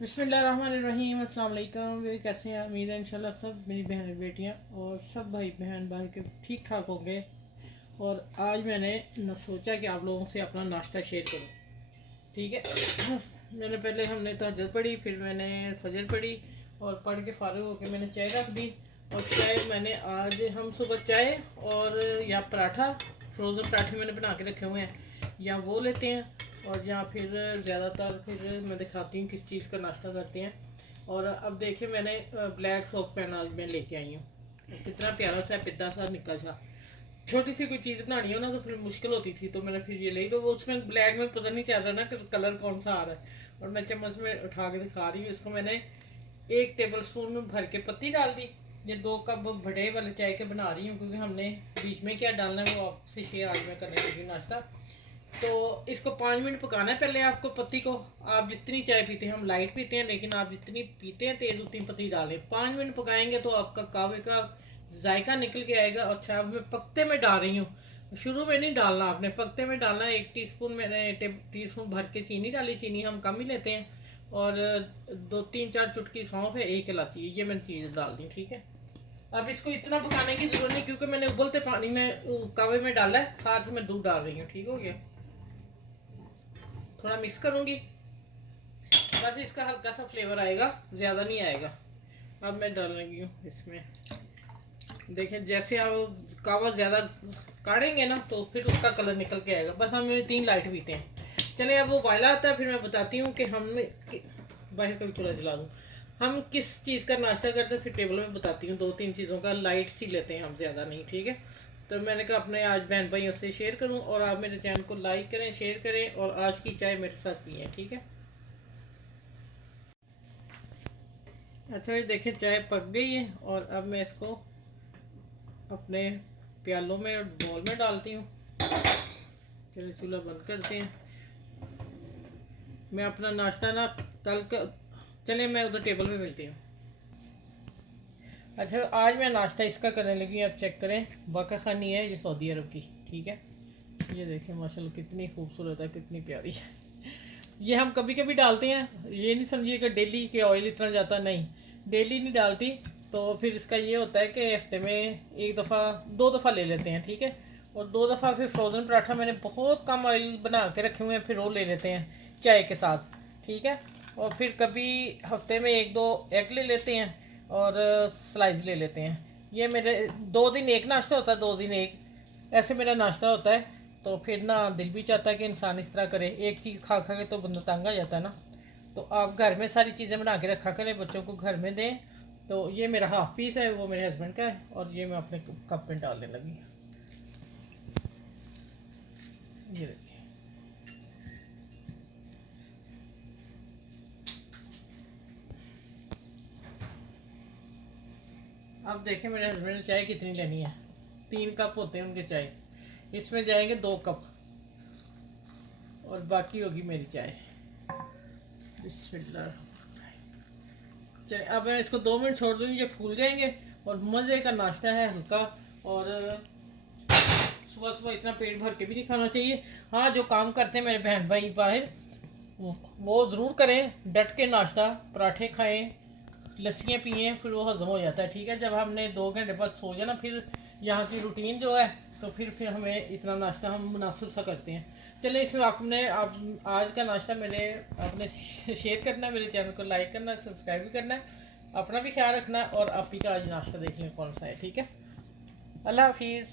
बिस्मिल्लाहिर्रहमानिर्रहीम। अस्सलाम वालेकुम। वे कैसे हैं? उम्मीद है इंशाल्लाह सब मेरी बहन बेटियां और सब भाई बहन भाई के ठीक ठाक होंगे। और आज मैंने न सोचा कि आप लोगों से अपना नाश्ता शेयर करूं। ठीक है। मैंने पहले हमने तहज्जुद पढ़ी, फिर मैंने फजर पढ़ी और पढ़ के फ़ारिग होकर मैंने चाय रख दी। और चाय मैंने आज हम सुबह चाय और या पराठा, फ्रोज़न पराठे मैंने बना के रखे हुए हैं, या वो लेते हैं और या फिर ज़्यादातर फिर मैं दिखाती हूँ किस चीज़ का नाश्ता करते हैं। और अब देखिए मैंने ब्लैक सॉक पेन आज मैं लेके आई हूँ। कितना प्यारा सा पिद्दा सा निक्का सा। छोटी सी कोई चीज़ बनानी हो ना तो फिर मुश्किल होती थी, तो मैंने फिर ये ली। तो वो उसमें ब्लैक में पता नहीं चल रहा ना कि कलर कौन सा आ रहा है। और मैं चम्मच में उठा के दिखा रही हूँ। इसको मैंने 1 टेबल स्पून भर के पत्ती डाल दी। ये 2 कप बड़े वाले चाय के बना रही हूँ, क्योंकि हमने बीच में क्या डालना है वो आपसे शेयर आज मैं करने लगी नाश्ता। तो इसको 5 मिनट पकाना है पहले आपको पत्ती को। आप जितनी चाय पीते हैं, हम लाइट पीते हैं, लेकिन आप जितनी पीते हैं तेज़ उतनी पत्ती डालें। 5 मिनट पकाएंगे तो आपका कावे का जायका निकल के आएगा। अच्छा, अब मैं पकते में डाल रही हूँ। शुरू में नहीं डालना आपने, पकते में डालना है। 1 टीस्पून मैंने टीस्पून भर के चीनी डाली। चीनी हम कम ही लेते हैं। और 2 3 4 चुटकी सौंफ है, 1 इलायची है। ये मैंने चीज़ डाल दी। ठीक है। अब इसको इतना पकाने की जरूरत नहीं, क्योंकि मैंने उबलते पानी में कावे में डाला है, साथ ही मैं दूध डाल रही हूँ। ठीक हो गया। थोड़ा मिक्स करूँगी, बस इसका हल्का सा फ्लेवर आएगा, ज़्यादा नहीं आएगा। अब मैं डाल लगी हूँ इसमें। देखें, जैसे आप कावा ज़्यादा काढ़ेंगे ना तो फिर उसका कलर निकल के आएगा। बस हम 3 लाइट पीते हैं। चले, अब वो उबाला आता है फिर मैं बताती हूँ कि बाहर का भी चूल्हा जला दूँ, हम किस चीज़ का नाश्ता करते हैं। फिर टेबल में बताती हूँ। 2 3 चीज़ों का लाइट सी लेते हैं हम, ज़्यादा नहीं। ठीक है। तो मैंने कहा अपने आज बहन भाइयों से शेयर करूं, और आप मेरे चैनल को लाइक करें, शेयर करें, और आज की चाय मेरे साथ पिएं। ठीक है। अच्छा ये देखिए, चाय पक गई है और अब मैं इसको अपने प्यालों में और बॉल में डालती हूँ। चलिए चूल्हा बंद करते हैं। मैं अपना नाश्ता ना कल का, चलिए मैं उधर टेबल पे मिलती हूँ। अच्छा, आज मैं नाश्ता इसका करने लगी। आप चेक करें, बाका खानी है, ये सऊदी अरब की। ठीक है। ये देखें माशाल्लाह कितनी खूबसूरत है, कितनी प्यारी है। ये हम कभी कभी डालते हैं, ये नहीं समझिएगा डेली के ऑयल इतना जाता नहीं। डेली नहीं डालती। तो फिर इसका ये होता है कि हफ्ते में 1 दफ़ा 2 दफ़ा ले लेते हैं। ठीक है। और 2 दफ़ा फिर फ्रोज़न पराठा मैंने बहुत कम ऑयल बना के रखे हुए हैं, फिर वो ले लेते हैं चाय के साथ। ठीक है। और फिर कभी हफ्ते में 1 2 एग ले लेते हैं और स्लाइस ले लेते हैं। ये मेरे 2 दिन एक नाश्ता होता है, 2 दिन एक, ऐसे मेरा नाश्ता होता है। तो फिर ना दिल भी चाहता है कि इंसान इस तरह करे। एक चीज़ खा खा के तो बंदा तंग आ जाता है ना। तो आप घर में सारी चीज़ें बना के रखा करें, बच्चों को घर में दें। तो ये मेरा हाफ पीस है, वो मेरे हस्बैंड का है, और ये मैं अपने कप में डालने लगी। ये देखिए। अब देखें मेरे हस्बैंड ने चाय कितनी लेनी है। 3 कप होते हैं उनके चाय, इसमें जाएंगे 2 कप, और बाकी होगी मेरी चाय। बिस्मिल्लाह। चलिए अब मैं इसको 2 मिनट छोड़ दूँगी, ये फूल जाएंगे। और मज़े का नाश्ता है, हल्का। और सुबह सुबह इतना पेट भर के भी नहीं खाना चाहिए। हाँ, जो काम करते हैं मेरे बहन भाई बाहर, वो ज़रूर करें। डट के नाश्ता, पराठे खाएं, लस्सियाँ पिएं, फिर वो हज़म हो जाता है। ठीक है। जब हमने 2 घंटे बाद सो जाना, फिर यहाँ की रूटीन जो है, तो फिर हमें इतना नाश्ता हम मुनासिब सा करते हैं। चलिए, इसमें आपने आप आज का नाश्ता मेरे आपने शेयर करना है, मेरे चैनल को लाइक करना है, सब्सक्राइब भी करना है, अपना भी ख्याल रखना है, और आप ही का आज नाश्ता देख लें कौन सा है। ठीक है। अल्लाह हाफिज़।